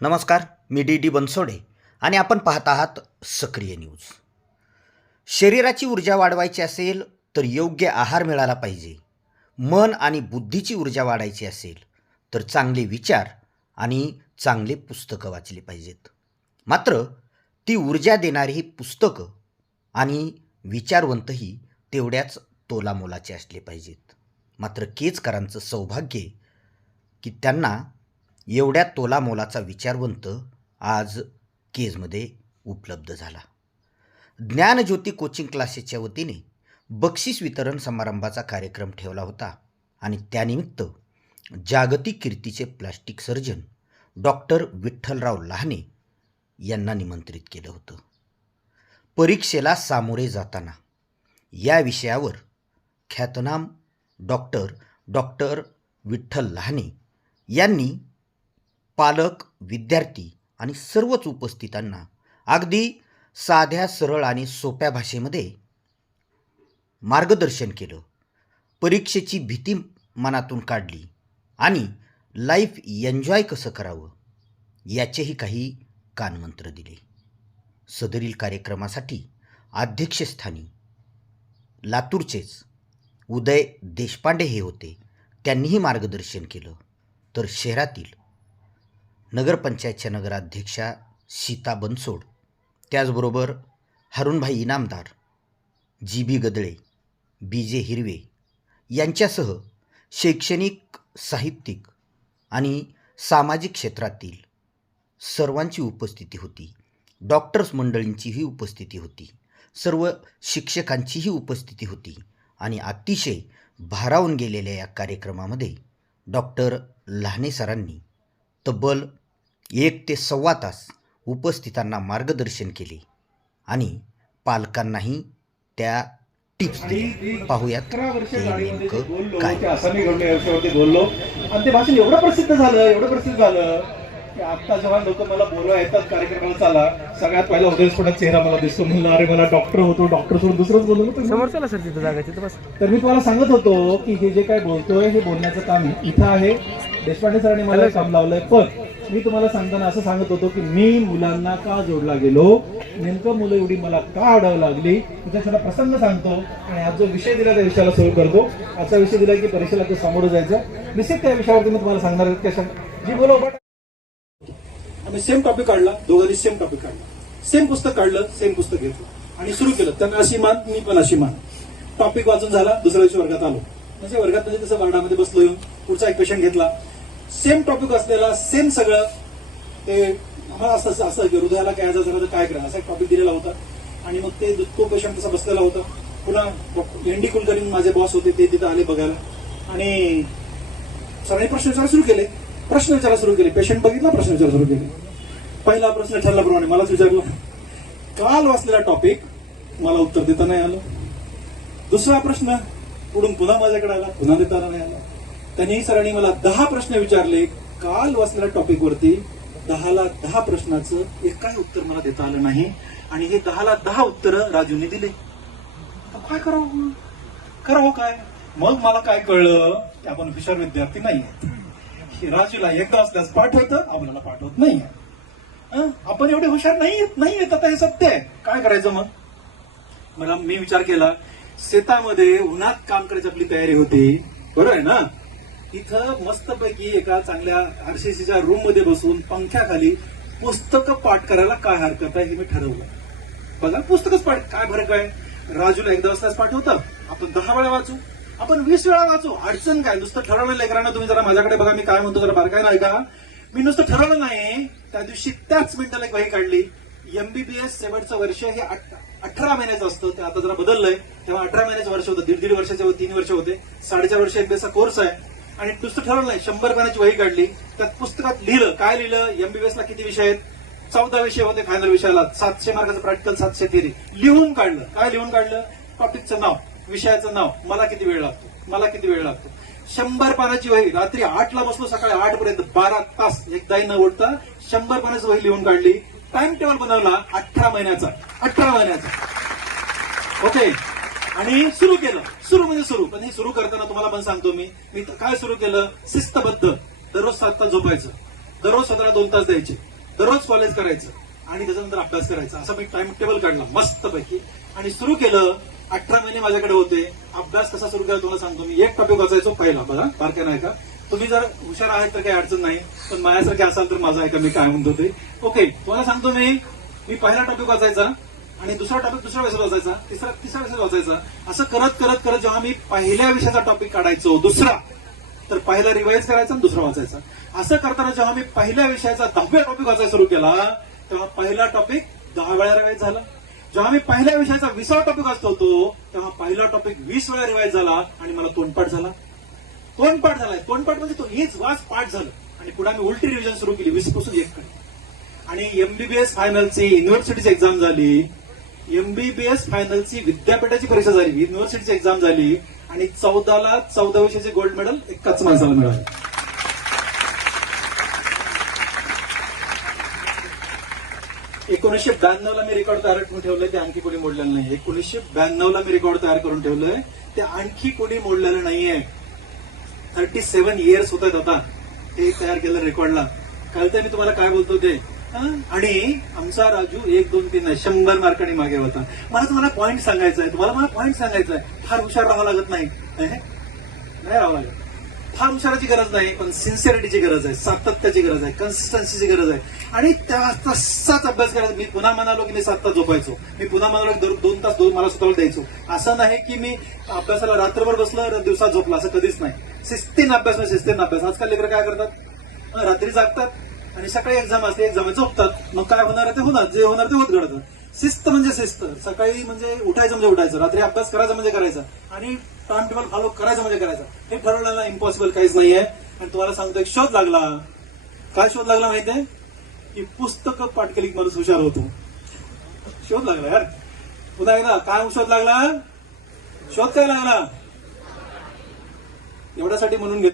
नमस्कार मी D D Bansode आणि आपण पाहत आहात सक्रिय न्यूज. शरीराची ऊर्जा वाढवायची असेल तर योग्य आहार मिळाला पाहिजे. मन आणि बुद्धीची ऊर्जा वाढायची असेल तर चांगले विचार आणि चांगले पुस्तकं वाचली पाहिजेत. मात्र ती ऊर्जा देणारी ही पुस्तकं आणि विचारवंतही तेवढ्याच तोलामोलाचे असले पाहिजेत. मात्र केजकरांचं सौभाग्य की त्यांना एवढ्या तोलामोलाचा विचारवंत आज केजमध्ये उपलब्ध झाला. ज्ञानज्योती कोचिंग क्लासेसच्या वतीने बक्षीस वितरण समारंभाचा कार्यक्रम ठेवला होता आणि त्यानिमित्त जागतिक कीर्तीचे plastic surgeon doctor Vitthalrao Lahane यांना निमंत्रित केलं होतं. परीक्षेला सामोरे जाताना या विषयावर ख्यातनाम डॉक्टर डॉक्टर विठ्ठल लहाने यांनी पालक विद्यार्थी आणि सर्वच उपस्थितांना अगदी साध्या सरळ आणि सोप्या भाषेमध्ये मार्गदर्शन केलं. परीक्षेची भीती मनातून काढली आणि लाईफ एन्जॉय कसं करावं याचेही काही कानमंत्र दिले. सदरील कार्यक्रमासाठी अध्यक्षस्थानी लातूरचेच उदय देशपांडे हे होते. त्यांनीही मार्गदर्शन केलं. तर शहरातील नगरपंचायतच्या नगराध्यक्षा सीता बनसोड. त्याचबरोबर हरुणभाई Inamdar G B Gadale B J हिरवे यांच्यासह शैक्षणिक साहित्यिक आणि सामाजिक क्षेत्रातील सर्वांची उपस्थिती होती. डॉक्टर्स मंडळींचीही उपस्थिती होती. सर्व शिक्षकांचीही उपस्थिती होती आणि अतिशय भारावून गेलेल्या या कार्यक्रमामध्ये डॉक्टर लहाने सरांनी तब्बल एक ते सव्वा तास उपस्थितांना मार्गदर्शन केले आणि पालकांनाही त्या टिप्स दिल्या. पाहूयात अकरा वर्ष ते गाडीमध्ये जे नेमकं बोललो काय? की असं मी घडलो या विषयावरती बोललो. आणि ते भाषण एवढं प्रसिद्ध झालं एवढं प्रसिद्ध झालं की आता जेव्हा लोक मला बोलवा येतात कार्यक्रमाला चाला सगळ्यात पहिला हृदयस्फोटात चेहरा मला दिसतो. म्हणलं अरे मला डॉक्टर होतो. डॉक्टर सोडून दुसरंच बोललो ना समोरच्याला सर तिथं जागा तिथं बस. तर मी तुम्हाला सांगत होतो की हे जे काय बोलतोय हे बोलण्याचं काम इथं आहे. देशपांडे सरांनी मला काम लावलंय. पण मी तुम्हाला सांगताना असं सांगत होतो की मी मुलांना का जोडला गेलो? नेमकं मुलं एवढी मला का अडावं लागली? तिचा छोटा प्रसंग सांगतो आणि आज जो विषय दिला त्या विषयाला सुरू करतो. आजचा विषय दिला की परीक्षेला ते समोर जायचं. निश्चित त्या विषयावरती मी तुम्हाला सांगणार आहे कशा जी बोलो बट आम्ही सेम टॉपिक काढला दोघांनी सेम टॉपिक काढला. सेम पुस्तक काढलं सेम पुस्तक घेतलं. आणि सुरू केलं. त्यांना अशी मान मी पण अशी मान. टॉपिक वाचून झाला दुसऱ्या दिवशी वर्गात आलो. म्हणजे वर्गात म्हणजे तसं वार्डामध्ये बसलो येऊन पुढचा एक पेशंट घेतला. सेम टॉपिक असलेला सेम सगळं ते मला असं असं असं हृदयाला काय आजार झाला तर काय करा असा एक टॉपिक दिलेला होता. आणि मग ते तो पेशंट तसा बसलेला होता. पुन्हा एन डी कुलकर्णी माझे बॉस होते ते तिथं आले बघायला. आणि सगळे प्रश्न विचारायला सुरू केले. प्रश्न विचारायला सुरू केले. पेशंट बघितला प्रश्न विचारायला सुरू केले. पहिला प्रश्न ठरल्याप्रमाणे मलाच विचारलं. काल वाचलेला टॉपिक मला उत्तर देता नाही आलं. दुसरा प्रश्न पुढून पुन्हा माझ्याकडे आला पुन्हा देताना नाही आला. त्यांनी सरांनी मला दहा प्रश्न विचारले. काल वाचलेल्या टॉपिक वरती दहाला दहा प्रश्नाचं एकही उत्तर मला देता आलं नाही. आणि हे दहाला दहा उत्तरं राजूने दिले. काय करावं करावं काय? मग मला काय कळलं? की आपण हुशार विद्यार्थी नाही राजूला एकदा असल्यास पाठवतं आपल्याला पाठवत नाही आपण एवढे हुशार नाही नाही येत आता हे सत्य आहे. काय करायचं मग? मला मी विचार केला. शेतामध्ये उन्हात काम करायची आपली तयारी होती. बरोबर आहे ना? इथं मस्तपैकी एका चांगल्या आरसीसीच्या रूममध्ये बसून पंख्याखाली पुस्तक पाठ करायला काय हरकत आहे हे मी ठरवलं. बघा पुस्तकच पाठ काय फरक आहे? राजूला एकदा वाजताच पाठवतं आपण दहा वेळा वाचू आपण वीस वेळा वाचू. अडचण काय? नुसतं ठरवलं लेकरांना तुम्ही जरा माझ्याकडे बघा मी काय म्हणतो जरा बारकायला नाही का मी नुसतं ठरवलं नाही त्या दिवशी त्याच मिनिटाला एक वही काढली. एमबीबीएस शेवटचं वर्ष हे अठरा महिन्याचं असतं ते आता जरा बदललंय. तेव्हा अठरा महिन्याचं वर्ष होतं दीड दीड वर्षाचे तीन वर्ष होते. साडेचार वर्ष एमबीएसचा कोर्स आहे. आणि नुसतं ठरवलं नाही. शंभर पानाची वही काढली. त्यात पुस्तकात लिहिलं. काय लिहिलं? एमबीबीएस ला किती विषय आहेत? चौदा विषय होते फायनल विषयाला सातशे मार्काचं प्रॅक्टिकल सातशे तेरी लिहून काढलं. काय लिहून काढलं? टॉपिकचं नाव. विषयाचं नाव. मला किती वेळ लागतो? मला किती वेळ लागतो? शंभर पानाची वही. रात्री आठला बसलो सकाळी आठ पर्यंत बारा तास. एकदाही न उठता शंभर पानाची वही लिहून काढली. टाइम टेबल बनवला अठरा महिन्याचा. अठरा महिन्याचा. ओके आणि सुरू केलं. सुरू म्हणजे सुरू. पण हे सुरू करताना तुम्हाला पण सांगतो मी. मी तर काय सुरू केलं? शिस्तबद्ध. दररोज सात तास झोपायचं. दररोज स्वतःला दोन तास द्यायचे. दररोज कॉलेज करायचं. आणि त्याच्यानंतर अभ्यास करायचा. असा मी टाइम टेबल काढला मस्तपैकी. आणि सुरू केलं अठरा महिने माझ्याकडे होते. अभ्यास कसा सुरू केला तुम्हाला सांगतो मी. एक टॉपिक वाचायचो पहिला. बघा बारक्या नाही का? तुम्ही जर हुशार आहेत तर काही अडचण नाही. पण माझ्यासारखे असाल तर माझा ऐका मी काय म्हणतो ते. ओके तुम्हाला सांगतो मी. मी पहिला टॉपिक वाचायचा. आणि दुसरा टॉपिक दुसऱ्या विषयात वाचायचा तिसरा तिसऱ्या विषयात वाचायचा. असं करत करत करत जेव्हा मी पहिल्या विषयाचा टॉपिक काढायचो दुसरा तर पहिला रिवाईज करायचा आणि दुसरा वाचायचा. असं करताना जेव्हा मी पहिल्या विषयाचा दहाव्या टॉपिक वाचायला सुरू केला तेव्हा पहिला टॉपिक दहा वेळा रिवाईज झाला. जेव्हा मी पहिल्या विषयाचा विसावा टॉपिक वाचतो होतो तेव्हा पहिला टॉपिक वीस वेळा रिवाईज झाला आणि मला तोंडपाठ झाला. तोंडपाठ झालाय. तोंडपाठ म्हणजे तो हीच वाच पाठ झालं. आणि पुढे मी उलटी रिव्हिजन सुरू केली वीसपासून एक कडे. आणि एमबीबीएस फायनलची युनिव्हर्सिटीची एक्झाम झाली. एमबीबीएस फायनलची विद्यापीठाची परीक्षा झाली. युनिव्हर्सिटीची एक्झाम झाली. आणि चौदाला चौदा विषयाचे गोल्ड मेडल एकाच माणसाला मिळाले. एकोणीसशे ब्याण्णव ला मी रेकॉर्ड तयार करून ठेवलंय. ते आणखी कोणी मोडलेलं नाही एकोणीसशे ब्याण्णव ला मी रेकॉर्ड तयार करून ठेवलंय. ते आणखी कोणी मोडलेलं नाहीये. थर्टी सेव्हन इयर्स होत आहेत आता. हे तयार केलं रेकॉर्डला कळतंय मी तुम्हाला काय बोलतो ते? आणि आमचा राजू एक दोन तीन शंभर मार्कांनी मागे होता. मला तुम्हाला पॉईंट सांगायचा आहे. तुम्हाला मला पॉईंट सांगायचा आहे. फार हुशार राहावं लागत नाही. नाही राहावं लागत. फार हुशाराची गरज नाही पण सिन्सिअरिटीची गरज आहे. सातत्याची गरज आहे. कन्सिस्टन्सीची गरज आहे. आणि त्या तसाच अभ्यास करायचा. मी पुन्हा म्हणालो की मी सात तास झोपायचो. मी पुन्हा म्हणालो दर- दोन तास दोन मला स्वतःला द्यायचो. असं नाही की मी अभ्यासाला रात्रभर बसलं दिवसात झोपला. असं कधीच नाही. शिस्तीन अभ्यास म्हणजे शिस्तीन अभ्यास. आजकाल लेकर काय करतात? रात्री जागतात. आणि सकाळी एक्झाम असते एक्झाम झोपतात. मग काय होणार ते होणार जे होणार ते होत घडतं. शिस्त म्हणजे शिस्त. सकाळी म्हणजे उठायचं म्हणजे उठायचं. रात्री अभ्यास करायचा म्हणजे करायचा. आणि टाइम टेबल फॉलो करायचं म्हणजे करायचं. हे ठरवलं इम्पॉसिबल काहीच नाहीये. आणि तुम्हाला सांगतो एक शोध लागला. काय शोध लागला माहितीये की पुस्तकं पाठ केली माणूस हुशार होतो. शोध लागला यार. पुन्हा एकदा काय शोध लागला? शोध काय लागला? एवढ्यासाठी म्हणून घेत